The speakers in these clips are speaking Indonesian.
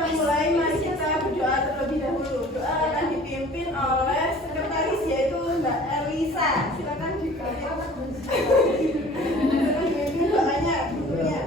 kita mulai, mari kita berdoa terlebih dahulu. Doa akan dipimpin oleh sekretaris yaitu Mbak Elisa. Silakan dipimpin doanya, bukunya.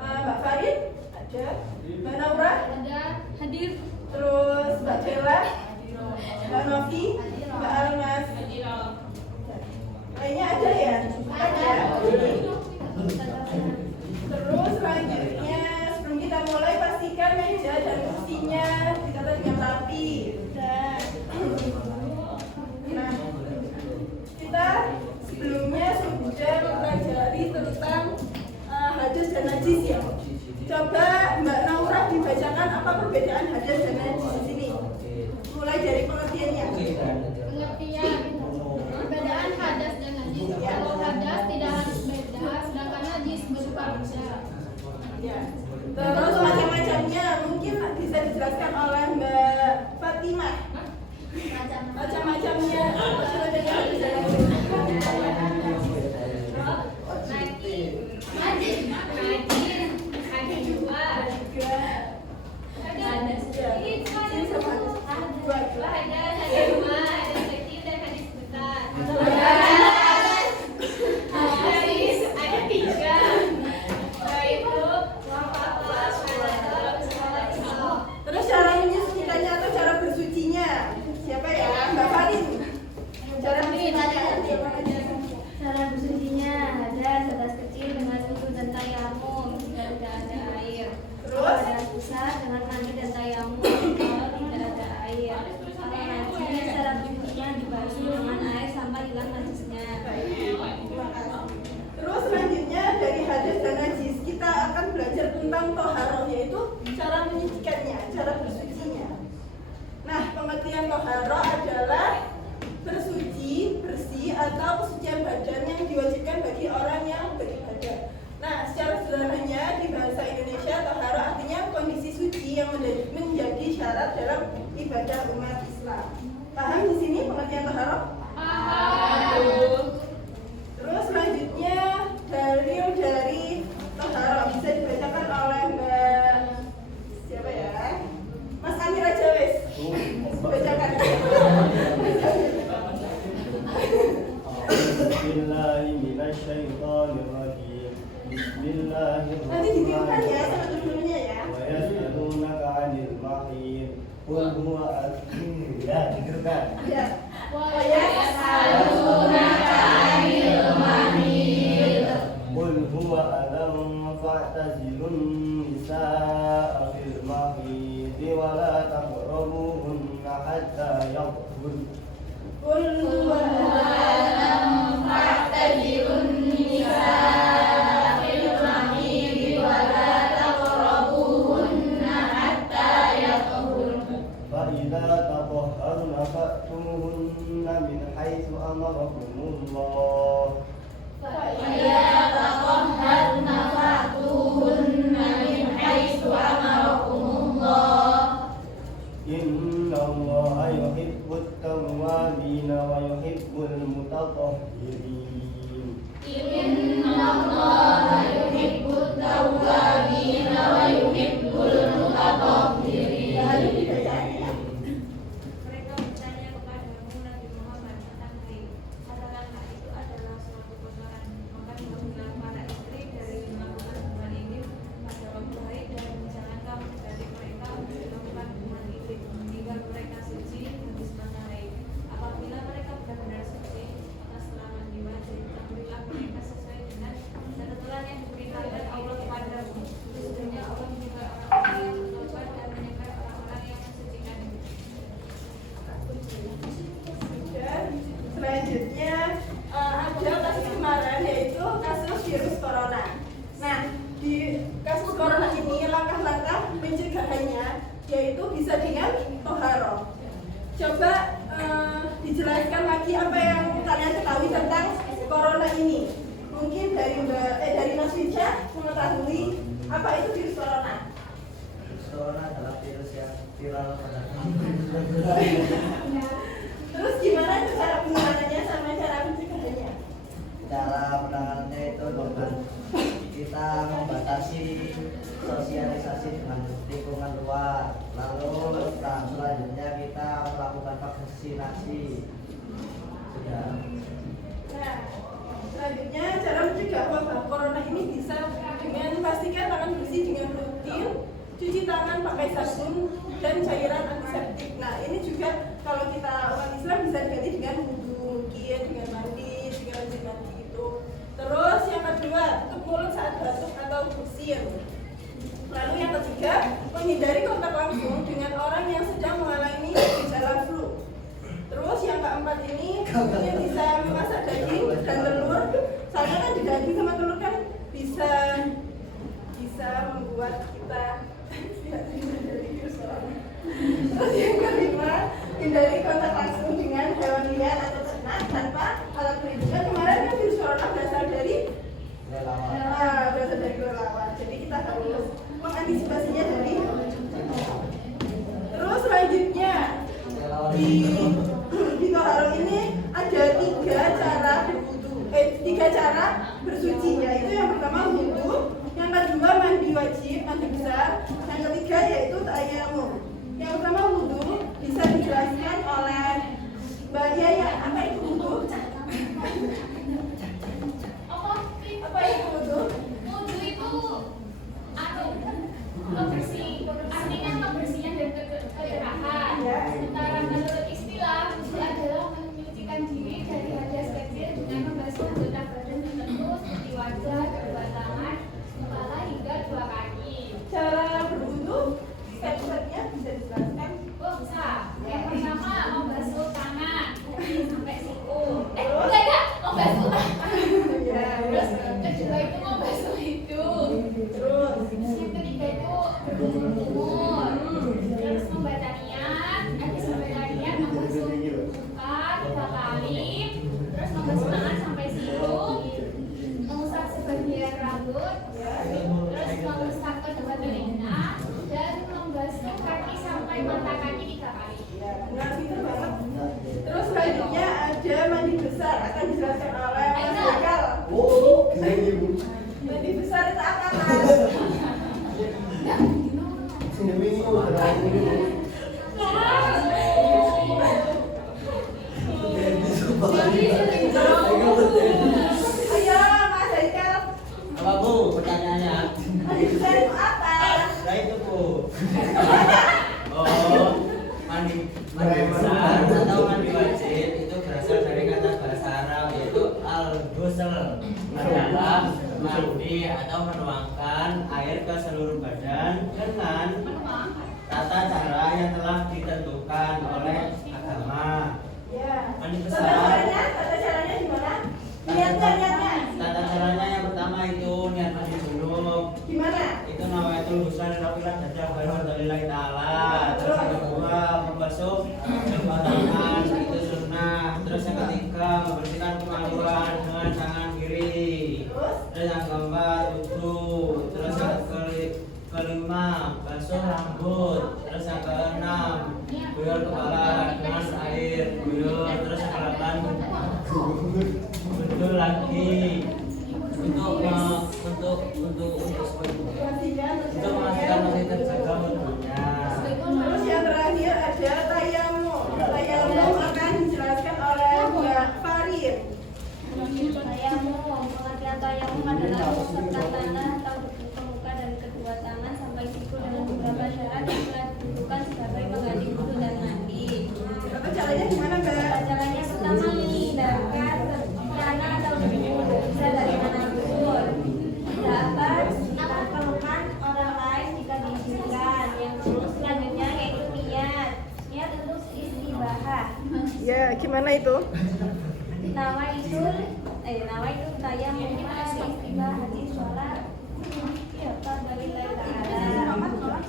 Mbak Farid ada, Mbak Naura ada, hadir. Terus Mbak Cela, Mbak Novi, Mbak Almas, lainnya ada ya? Ada. Terus selanjutnya sebelum kita mulai pastikan meja dan kursinya ditata dengan rapi. Nah, kita sebelumnya sudah mempelajari tentang hadas dan najis ya. Coba Mbak Naura dibacakan apa perbedaan hadas dan najis di sini. Mulai dari pengertiannya. Pengertian perbedaan hadas dan najis. Kalau hadas tidak harus beda, sedangkan najis berupa beda. Ya. Terus macam-macamnya mungkin bisa dijelaskan oleh Mbak Fatimah. Macam-macamnya apa sih bedanya hadas dan najis? Terus cara menyucikannya atau cara bersucinya siapa ya? Mbak Farin. Cara bersucinya Cara bersucinya hadas kecil dengan wudhu dan tayamum jika tidak ada air. Terus? Hadas besar dengan mandi dan tayamum kalau tidak ada air. Kalau najis cara bersucinya dibasuh dengan air sampai hilang najisnya. Terus selanjutnya dari hadas dan najis kita akan belajar tentang toharoh, yaitu cara menyucikannya, cara bersucinya. Nah, pengertian toharoh adalah bersuci, bersih atau kesucian badan yang diwajibkan bagi orang yang beribadah. Nah, secara sederhananya di bahasa Indonesia toharoh artinya kondisi suci yang menjadi syarat dalam ibadah umat Islam. Paham di sini pengertian toharoh? Paham. Terus selanjutnya dalil dari toharoh bisa dibacakan oleh Mbak siapa ya? Mas Amir aja wes. Bacakan. Bismillahirrahmanirrahim. Bismillahirrahmanirrahim. Nanti ditiupkan ya sama tujuannya ya. Wa yas'alunaka 'anil mahid. Qul huwa ya, dengarkan. Ya. Wa yas'alunaka 'anil mahid. Qul huwa adhan fa'tazilun nisaa fil mahid wa la taqrabuhunna hatta yatahhurna. Qul huwa فإذا تطهرن فأتوهن من حيث أمركم الله mutatahhirin. Innallaha yuhibbut tawwabin wa yuhibbul mutatahhirin. Lalu dibacakan. Mereka bertanya kepadamu Nabi Muhammad tentang haid. Katakanlah itu adalah suatu kotoran. Maka jauhilah para istri dari melakukan hubungan intim pada waktu haid dan jangan kamu mendekati mereka untuk melakukan hubungan intim hingga mereka suci habis masa haid. Apabila mereka benar-benar suci, maka setelah mandi wajib, ambillah mereka sesuai dengan ketentuan yang diberitakan Allah kepadamu. Sesungguhnya Allah juga orang-orang yang bertobat dan menyembah orang-orang yang mensucikannya. Dan selanjutnya ada kasus kemarin yaitu kasus virus corona. Nah, di kasus corona ini langkah-langkah pencegahannya yaitu bisa dengan toharoh. Coba dijelaskan lagi apa yang kalian ketahui tentang corona ini. Mungkin dari Mas Wijah mengetahui apa itu virus corona. Corona adalah virus yang viral pada Terus gimana itu cara penanganannya sama cara pencegahannya? cara penanganannya itu dengan kita membatasi sosialisasi dengan lingkungan luar, lalu selanjutnya kita melakukan vaksinasi. Sudah. Nah, selanjutnya cara mencegah wabah corona ini bisa dengan pastikan tangan bersih dengan rutin, cuci tangan pakai sabun dan cairan antiseptik. Nah, ini juga kalau kita umat Islam bisa diganti dengan wudhu, mungkin dengan mandi, dengan rajin mandi itu. Terus yang kedua, tutup mulut saat batuk atau bersin. Lalu yang ketiga, menghindari kontak langsung dengan orang yang sedang mengalami gejala flu. Terus yang keempat ini mungkin bisa memasak daging dan telur. Soalnya kan di daging sama telur kan bisa membuat kita tidak terhindar dari virus corona. Terus yang kelima, hindari kontak langsung dengan hewan liar atau ternak tanpa alat pelindungan. Kemarin kan virus corona berasal dari kelelawar. Jadi kita harus mengantisipasinya dari. Terus selanjutnya di toharoh ini ada tiga cara bersuci, yaitu yang pertama wudhu, yang kedua mandi wajib, mandi besar, yang ketiga yaitu tayamum. Yang pertama wudhu bisa dijelaskan oleh Mbak Yaya. Apa itu wudhu? Apa itu wudhu? Wudhu itu artinya kebersihan dan kegerahan. Ya. Sementara menurut istilah, wudhu adalah menyucikan diri dari hadas kecil dengan membasuh anggota badan tertentu seperti wajah, kedua tangan, kepala hingga dua kaki. Cara berwudhu step-stepnya bisa dijelaskan. Oh bisa. Yang pertama membasuh tangan sampai siku. Terus? Enggak, membasuh tangan. Ya, Terus kedua itu membasuh hidung. terus Yang ketiga itu berkumur. Terus membaca niat. Habis membaca niat membasuh muka 3 kali. Terus membasuh tangan sampai siku. Mengusap sebagian rambut. Terus mengusap kedua telinga dan membasuh kaki sampai mata kaki 3 kali. ya, benar, pintar banget. Terus selanjutnya ada mandi besar, akan dijelaskan oleh Mas Bekal. Oh, gini. Mandi besar itu apa, Mas? Ini udah Ayo, Mas Bekal. Apa Bu pertanyaannya? Mandi besar itu apa? Nah itu Bu. Oh, mandi besar atau mandi wajib itu berasal dari kata bahasa Arab yaitu al-ghusl adalah mandi atau menuangkan air ke seluruh badan dengan tata cara yang telah ditentukan oleh agama. Ya. Mandi Tata besar. caranya gimana? Niatnya. Tata caranya yang pertama itu niat mandi dulu. Gimana? Itu nawaitul husna dan rafilah dajjal baru lillahi ta'ala. Terus yang kedua membasuh kedua tangan itu sunnah. Terus yang ketiga membersihkan kemaluan dengan tangan kiri. Terus yang keempat wudhu. Terus yang kelima basuh rambut. Terus yang keenam guyur kepala dengan air guyur. Terus yang ke-8 Betul lagi. Untuk memastikan masih terjaga mutunya. Terus yang terakhir ada tayamum. Tayamum akan dijelaskan oleh Mbak Farid. Tayamum, pengertian tayamum adalah mengusapkan tanah atau ke muka dan kedua tangan sampai siku dengan beberapa syarat yang telah ditentukan sebagai pengganti wudu dan mandi. Apa caranya gimana Mbak? Caranya pertama menghindarkan tanah atau debu bisa dari manapun. Dapat dilakukan orang lain jika diizinkan. Yang selanjutnya yaitu niat. Niat untuk istibahah. Ya, gimana itu? Nama itu tayamum istibahah di sholat. Ya, Alhamdulillah ta'ala.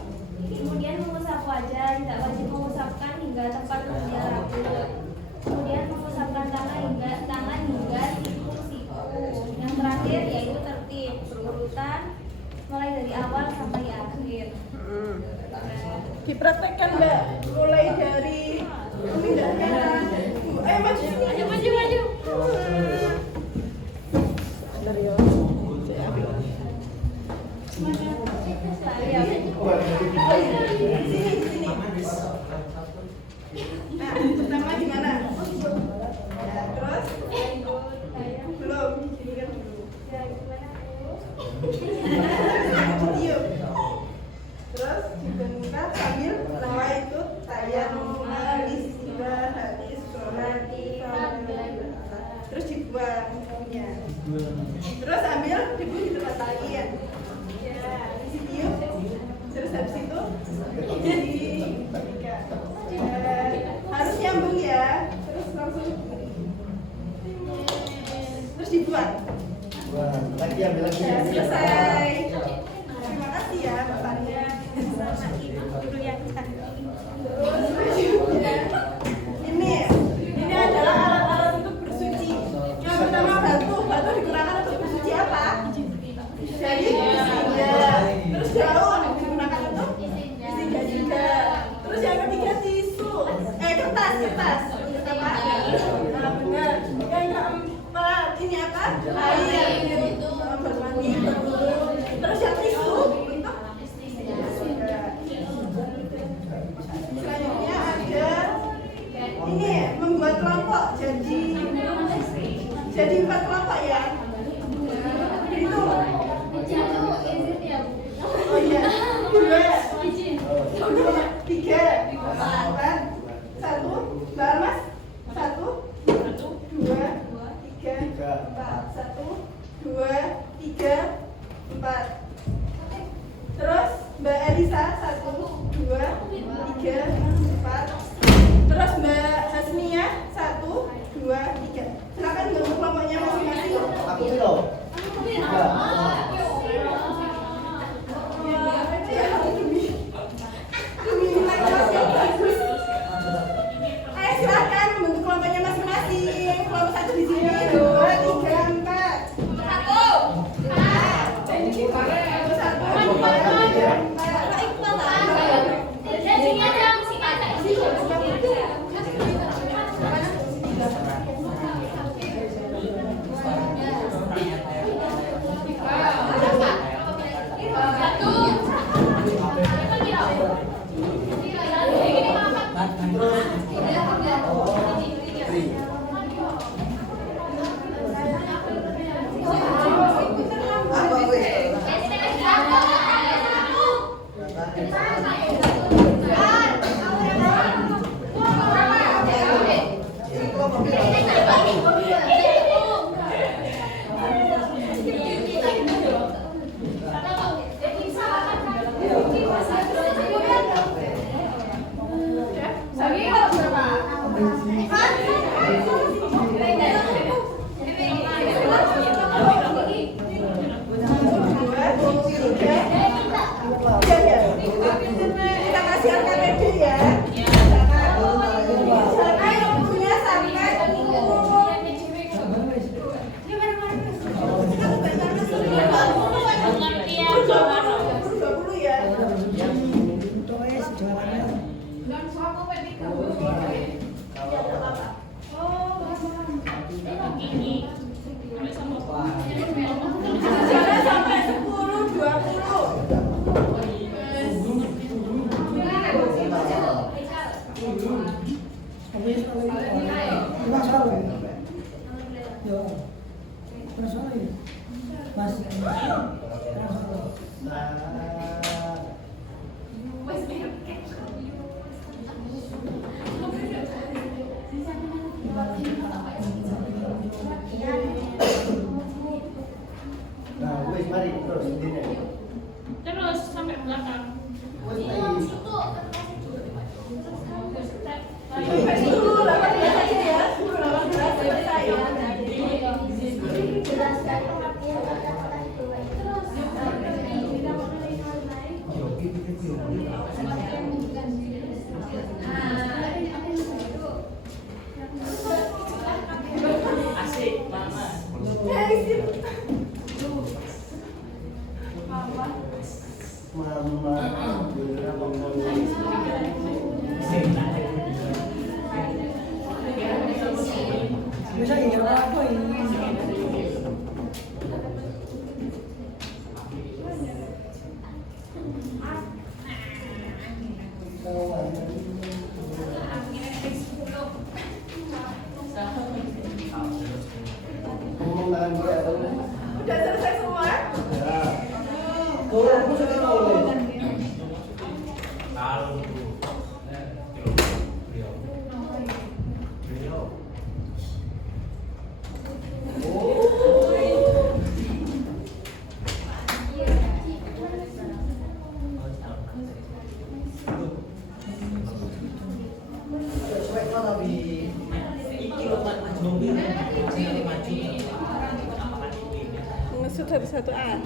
Kemudian mengusap wajah, tidak wajib mengusapkan hingga tempat kerja rambut. Kemudian mengusapkan tangan hingga siku-siku. Yang terakhir yaitu tertib berurutan mulai dari awal sampai akhir. Dipraktekkan Mbak, mulai dari memindahkan. Ayo maju sini. Maju. Bentar ya. Saya ambil. Sini. Nah, pertama gimana? Ya, terus? Belum, gini kan dulu. Diam. Terus dibentak sambil nama itu tayamum istibahah di sholat. Terus dibuang punya. Terus ambil debu di tempat lain. Ya, isi tiup. Terus habis itu harus nyambung ya. Terus langsung terus dibuang. Wah, lagi ambil lagi. Ya, selesai. Terima kasih ya Mbak Faria. Ini adalah alat-alat untuk bersuci. Yang pertama batu digunakan untuk bersuci apa? Jadi terus daun digunakan untuk istinja juga. Terus yang ketiga tisu, kertas. Apa? Nah, benar. Yang keempat ini apa? Air. Bermandi, berwudu. Terus yang tisu untuk selanjutnya ada ini membuat kelompok jadi 4 kelompok ya. Itu. Oh iya. 2, 3, 4, 1, Mbak Almas 1, 2, 3, 4, 1, 2, 3, 4. Terus Mbak Elisa 1, 2, 3, 4. Terus Mbak Hasmia 1, 2, 3. Silakan bentuk kelompoknya masing-masing. Aku loh. Silakan bentuk kelompoknya masing-masing. Kelompok 1 di sini, 2, 3, 4. 20 ya. Akhirnya ada 10. Ngomong tangan gue atau Udah selesai semua? ya. Turun aku sudah boleh. Kalau Ngesut satu-satu ah.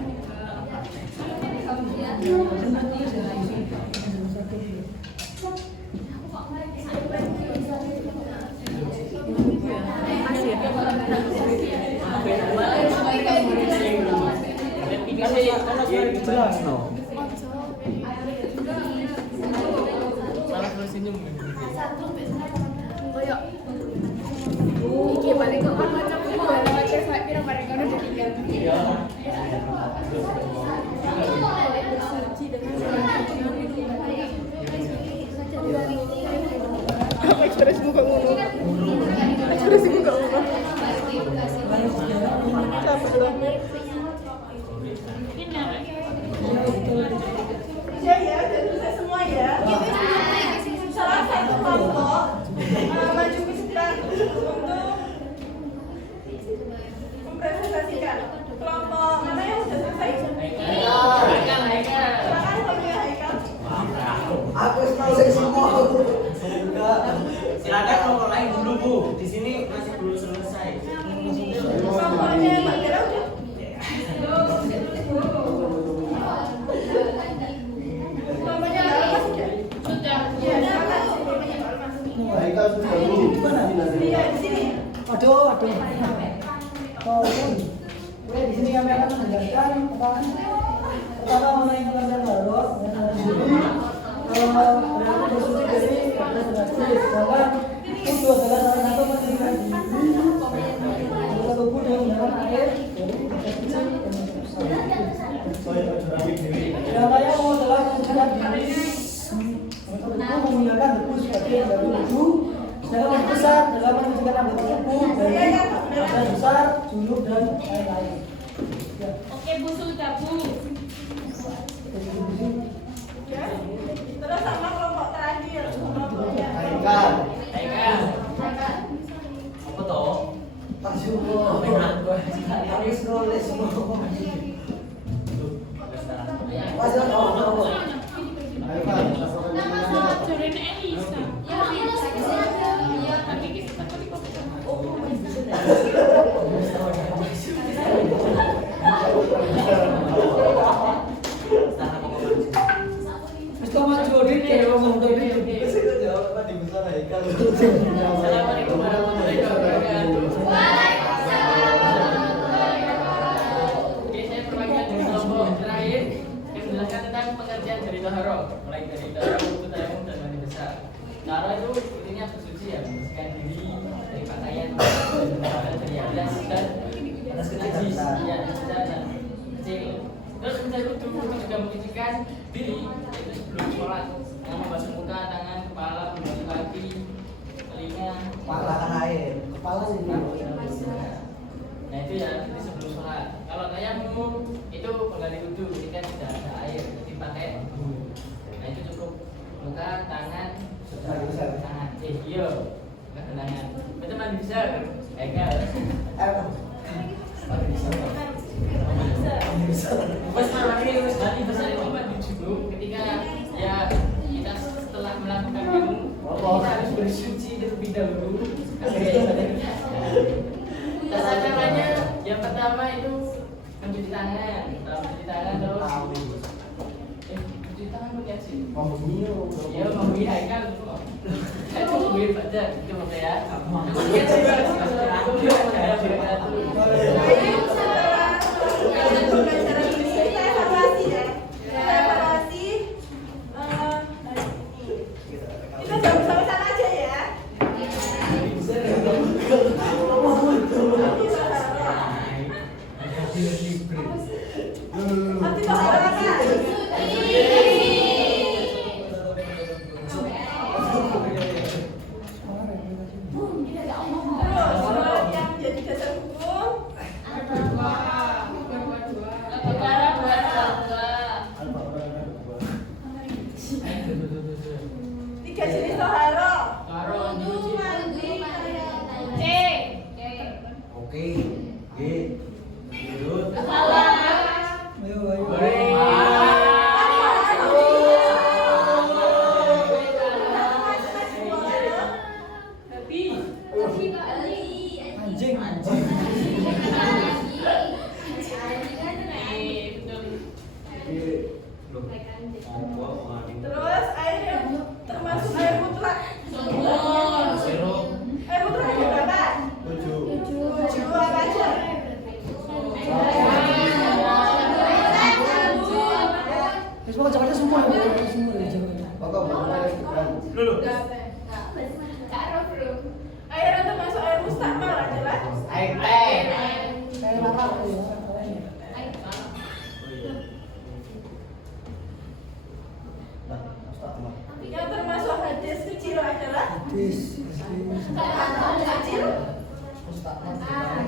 jelas no. Koyo iki balik kok kan macam itu macam saya kira mereka udah ditinggal. Apa ekspresimu kok ngono? Ekspresimu kok ngono? Apa tuh? Ya ya, udah selesai semua ya. Salah satu kelompok maju ke depan untuk mempresentasikan kelompok mana yang sudah selesai. Silakan kelompoknya Haikal. Aku selesai semua. Silakan kelompok lain dulu Bu. Di sini masih belum selesai. Kelompoknya Mbak Dera udah. Kelompoknya Mbak Almas sudah. Sudah. Ya, silakan. Haikal sudah dulu. Iya, di sini. Aduh. Oh, gue di sini kami akan menjelaskan pertama mengenai keluarga baru. Kalau berarti bersuci dari drastis, sedangkan itu adalah salah satu pendidikan diri. Kita tubuh dengan menggunakan air dari kecil dan besar. Yang saya mau adalah menjelaskan diri. Untuk itu menggunakan debu sebagai dari tubuh. Sedangkan yang besar adalah menunjukkan anggota tubuh dari ada besar, juluk dan lain-lain. Ya. Oke Bu, sudah Bu. Ya. Terus sama kelompok terakhir. Kelompoknya. Haikal. Apa toh? Harus nulis semua. Masih ada orang. Haikal. Jorin Elisa. Tapi kita takut di kopi. Terus kau maju di kayak ngomong tadi. Assalamualaikum warahmatullahi wabarakatuh. Oke, saya perwakilan dari kelompok terakhir yang menjelaskan tentang pengertian dari taharo, mulai dari taharo, wudhu, tayamum, dan mandi besar. Taharo itu intinya bersuci ya, membersihkan diri dari pakaian, dari hadas dan najis, ya, besar dan kecil. Terus mencari wudhu itu juga mencucikan diri, yaitu sebelum sholat, yang membasuh muka, tangan, kepala, membasuh kaki, telinga, Kepala air. Kepala sih. Nah itu ya nanti sebelum sholat. Kalau tayamum itu pengganti wudhu ketika tidak ada air, jadi pakai debu. Nah itu cukup muka, tangan, tangan. Iya, muka dan tangan. Itu mandi besar. Enggak. Pas mandi besar itu mandi junub ketika ya kita setelah melakukan ilmu kita harus bersuci terlebih dahulu. Tata caranya yang pertama itu mencuci tangan. Setelah mencuci tangan terus mencuci tangan pakai sih. Ya membui Haikal itu. Itu membui baca itu maksudnya ya. Kemudian juga Baik, setelah pembelajaran ini kita evaluasi ya. Kita evaluasi hari ini. Kita jauh sampai sana aja ya. Nanti bakal jenis toharo. Wudu mandi C. Oke. G. Lanjut. Salah. Ayo, ayo. Anjing. Terus air yang termasuk air mutlak. Sirup. Air mutlak ada berapa? 7. 7 apa aja? Terus mau Jakarta semua ya, Jakarta semua ya, Jakarta. Maka benar kan. Dulu. Air yang termasuk air mustakmal adalah Air teh. Kayak larang ya. Nah, Ustaz. yang termasuk hadis kecil adalah Bis. hadis kecil. Ustaz. Ah,